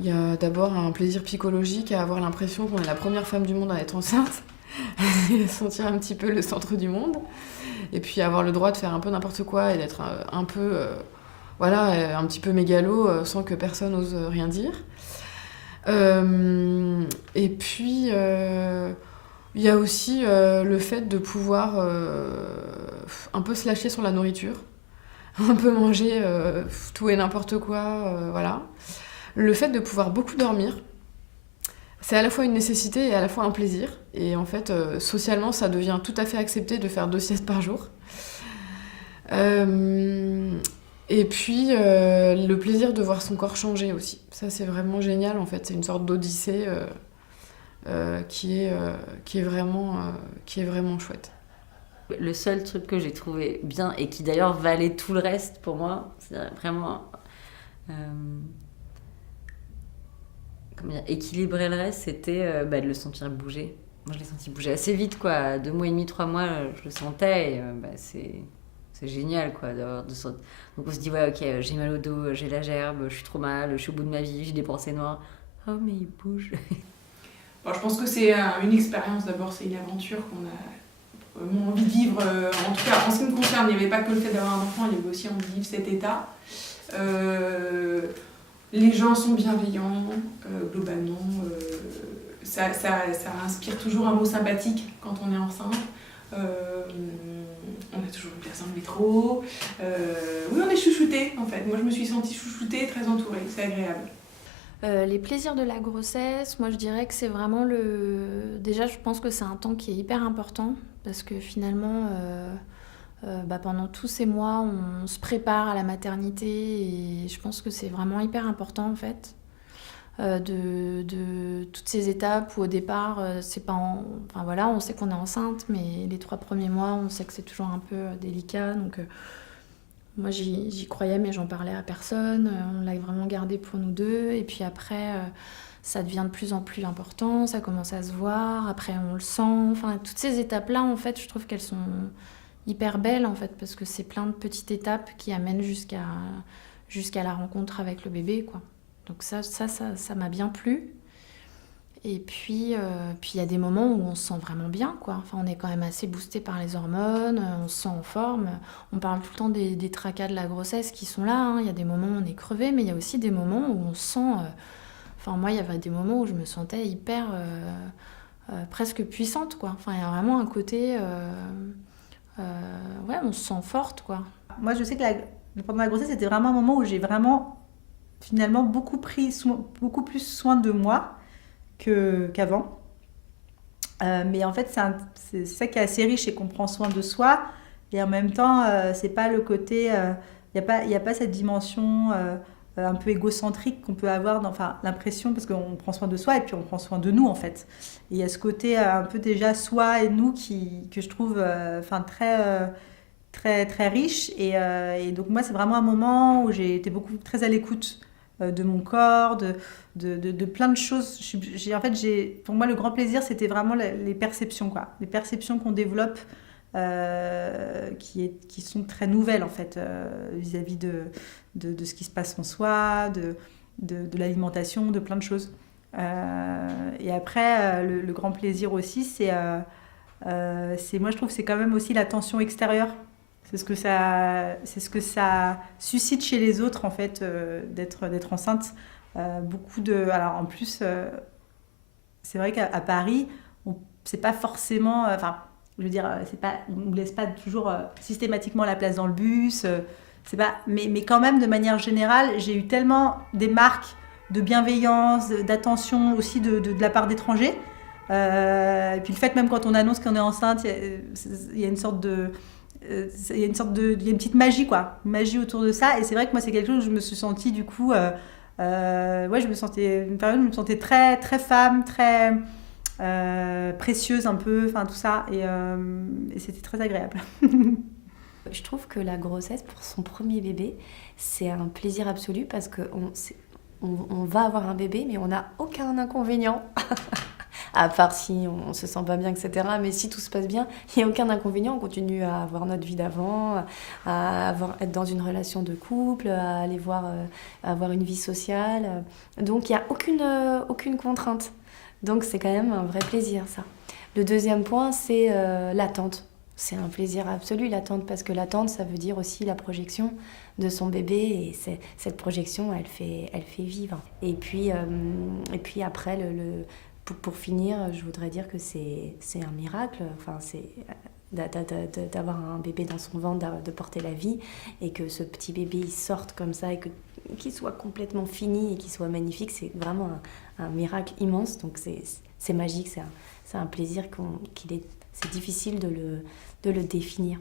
Il y a d'abord un plaisir psychologique à avoir l'impression qu'on est la première femme du monde à être enceinte, et sentir un petit peu le centre du monde, et puis avoir le droit de faire un peu n'importe quoi et d'être un peu, un petit peu mégalo sans que personne ose rien dire. Et puis, il y a aussi le fait de pouvoir un peu se lâcher sur la nourriture, un peu manger tout et n'importe quoi, voilà. Le fait de pouvoir beaucoup dormir, c'est à la fois une nécessité et à la fois un plaisir. Et en fait, socialement, ça devient tout à fait accepté de faire 2 siestes par jour. Euh, et puis, le plaisir de voir son corps changer aussi. Ça, c'est vraiment génial, en fait. C'est une sorte d'odyssée qui est vraiment chouette. Le seul truc que j'ai trouvé bien et qui d'ailleurs valait tout le reste pour moi, c'est vraiment euh, comment dire, équilibrer le reste, c'était de le sentir bouger. Moi, je l'ai senti bouger assez vite, quoi. À 2 mois et demi, 3 mois, je le sentais. Et, c'est génial, quoi. Donc on se dit, ouais, ok, j'ai mal au dos, j'ai la gerbe, je suis trop mal, je suis au bout de ma vie, j'ai des pensées noires. Oh, mais il bouge. Bon, je pense que c'est une expérience d'abord, c'est une aventure qu'on a vraiment envie de vivre. En tout cas, en ce qui me concerne, il n'y avait pas que le fait d'avoir un enfant, il y avait aussi envie de vivre cet état. Les gens sont bienveillants, globalement. Ça inspire toujours un mot sympathique quand on est enceinte. On a toujours une place dans le métro. Oui, on est chouchouté en fait. Moi, je me suis sentie chouchoutée, très entourée. C'est agréable. Les plaisirs de la grossesse, moi je dirais que c'est vraiment le... Déjà, je pense que c'est un temps qui est hyper important parce que finalement, pendant tous ces mois, on se prépare à la maternité et je pense que c'est vraiment hyper important en fait. De toutes ces étapes où au départ, c'est pas enfin voilà, on sait qu'on est enceinte, mais les 3 premiers mois, on sait que c'est toujours un peu délicat. Donc moi, j'y croyais, mais j'en parlais à personne. On l'a vraiment gardé pour nous deux. Et puis après, ça devient de plus en plus important. Ça commence à se voir. Après, on le sent. Enfin, toutes ces étapes-là, en fait, je trouve qu'elles sont hyper belles, en fait, parce que c'est plein de petites étapes qui amènent jusqu'à la rencontre avec le bébé, quoi. Donc ça m'a bien plu. Et puis il y a des moments où on se sent vraiment bien, quoi. Enfin, on est quand même assez boosté par les hormones, on se sent en forme. On parle tout le temps des tracas de la grossesse qui sont là, hein. Il y a des moments où on est crevé, mais il y a aussi des moments où on se sent... Enfin, moi, il y avait des moments où je me sentais hyper... presque puissante, quoi. Enfin, il y a vraiment un côté... ouais, on se sent forte, quoi. Moi, je sais que pendant la grossesse, c'était vraiment un moment où j'ai vraiment, finalement, beaucoup plus soin de moi qu'avant. Mais en fait, c'est ça qui est assez riche, c'est qu'on prend soin de soi. Et en même temps, c'est pas le côté... Il n'y a pas cette dimension un peu égocentrique qu'on peut avoir, enfin, l'impression, parce qu'on prend soin de soi et puis on prend soin de nous, en fait. Et il y a ce côté un peu déjà soi et nous que je trouve très, très riche. Et donc, moi, c'est vraiment un moment où j'ai été très à l'écoute de mon corps, de plein de choses. Pour moi, le grand plaisir, c'était vraiment les perceptions, quoi. Les perceptions qu'on développe qui sont très nouvelles, en fait, vis-à-vis de ce qui se passe en soi, de l'alimentation, de plein de choses. Et après, le grand plaisir aussi, moi, je trouve, c'est quand même aussi l'attention extérieure. C'est ce que ça suscite chez les autres, en fait, d'être enceinte. Alors, en plus, c'est vrai qu'à Paris, c'est pas forcément... je veux dire, on ne laisse pas toujours systématiquement la place dans le bus. Mais quand même, de manière générale, j'ai eu tellement des marques de bienveillance, d'attention aussi de la part d'étrangers. Et puis le fait, même quand on annonce qu'on est enceinte, il y a une sorte de... il y a une petite magie, quoi. Une magie autour de ça. Et c'est vrai que moi, c'est quelque chose où je me suis sentie, du coup... je me sentais très, très femme, très précieuse un peu, enfin tout ça. Et c'était très agréable. Je trouve que la grossesse pour son premier bébé, c'est un plaisir absolu parce qu'on va avoir un bébé, mais on n'a aucun inconvénient à part si on se sent pas bien, etc. Mais si tout se passe bien, il n'y a aucun inconvénient. On continue à avoir notre vie d'avant, être dans une relation de couple, à aller voir, à avoir une vie sociale. Donc il n'y a aucune contrainte. Donc c'est quand même un vrai plaisir, ça. Le deuxième point, c'est l'attente. C'est un plaisir absolu, l'attente, parce que l'attente, ça veut dire aussi la projection de son bébé, et cette projection, elle fait vivre. Et puis après, pour finir, je voudrais dire que c'est un miracle, enfin, c'est d'avoir un bébé dans son ventre, de porter la vie, et que ce petit bébé il sorte comme ça, et qu'il soit complètement fini, et qu'il soit magnifique, c'est vraiment un miracle immense. Donc c'est magique, c'est un plaisir c'est difficile de le définir.